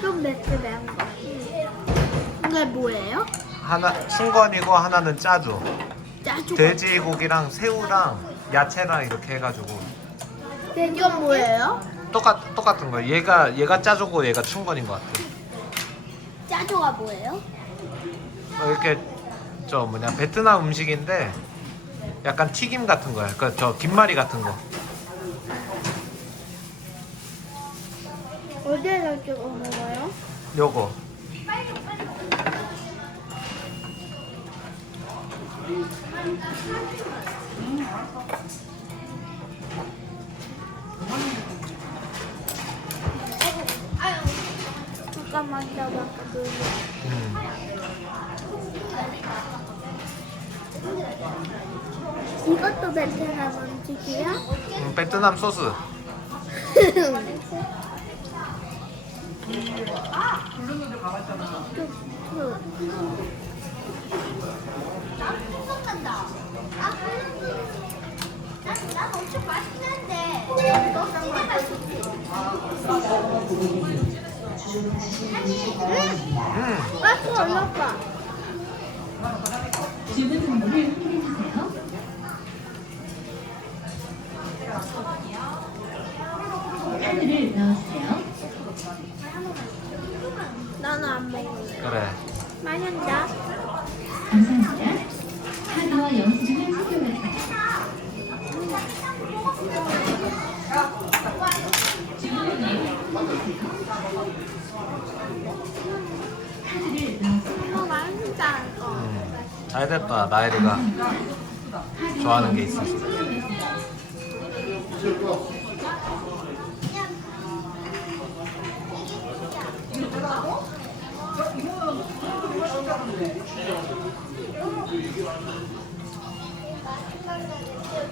좀 맵게 매운 거. 이게 뭐예요? 하나 승건이고 하나는 짜조. 짜조. 돼지고기랑 새우랑 야채랑 이렇게 해가지고 이건 뭐예요? 똑같 똑같은 거. 얘가 얘가 짜조고 얘가 충건인 것 같아. 짜조가 뭐예요? 어, 이렇게 저 뭐냐 베트남 음식인데 약간 튀김 같은 거야. 그저 김말이 같은 거. 어디에서 찍어 먹어요? 요거. 잠깐만 기다려. 음. 이것도 베트남 음식이야? 음, 베트남 소스. 생각난다. 아, 난, 난 엄청 맛있는데. 너 되게 맛있지? 음. 가스 올라가. 주문 정보를 확인해주세요. 카드를 넣으세요. 그래. 감사합니다. 영수증을 챙겨가세요. 주문을 넣어주세요. 카드를 넣으세요. 이거 맛있다 이거. 음. 잘 됐다. 나엘이가 좋아하는 게 있었어. 레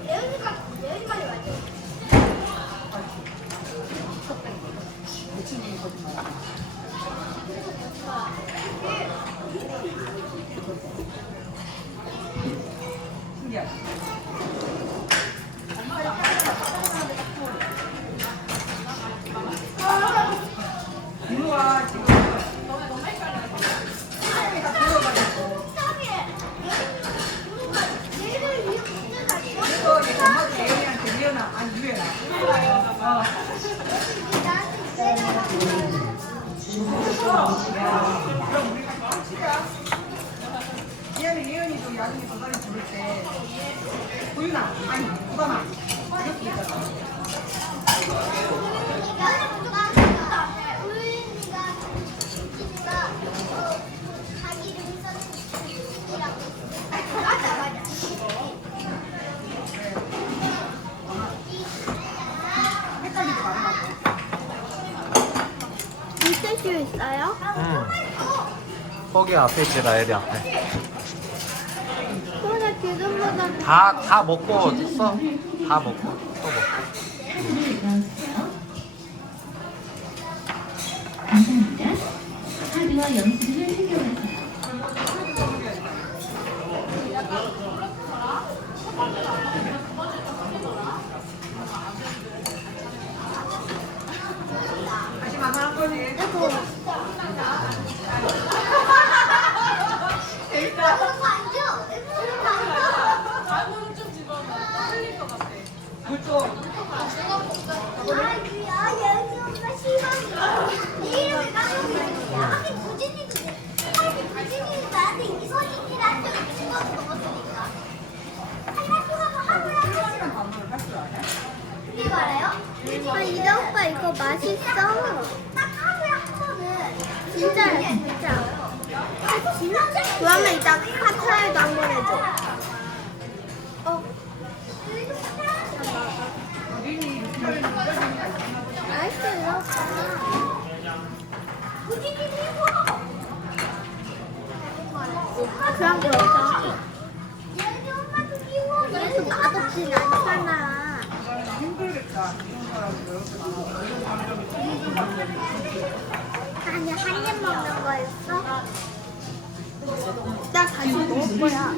오니가, 레오니 빨리 와줘. 얘를 이렇게 문제가 미안해 예은이도 나중에 도다리 부를 때 보윤아 아니 보다나 이렇게 있잖아 맞아 맞아 헷갈리지 말아봐 물티슈 있어요? 음. 거기 앞에 있지 나엘이 앞에. 근데 지금보다 다 다 먹고 써. 다 먹고 또 먹고. 감사합니다. 카드와 영수증을 챙겨가세요. 이게 말해요? 아 이래 오빠 이거 맛있어. 진짜야 진짜. 아 진짜? 그러면 이따 카트라이도 한 번 해줘. 어. 맛있어요. 그런 거 없어. 얘네 엄마 그 귀여워. 그래서 맛없진 않잖아. 힘들겠다 이런 거라고 아니 한 입 먹는 거였어? 나 다시 먹을 거야.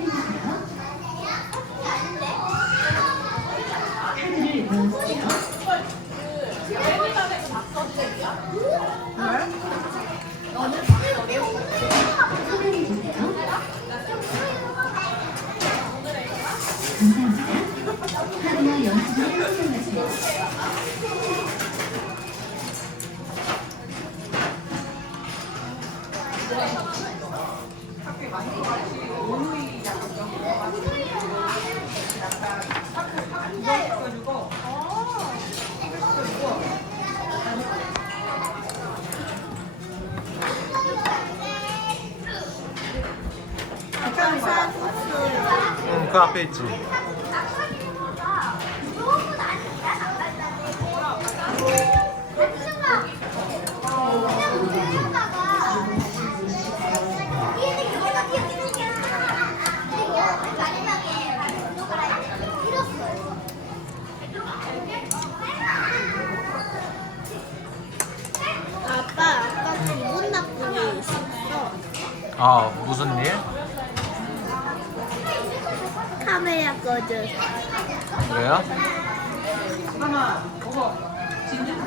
응, 그 앞에 있지. 아 무슨 일? 카메라 꺼줘. 그래요?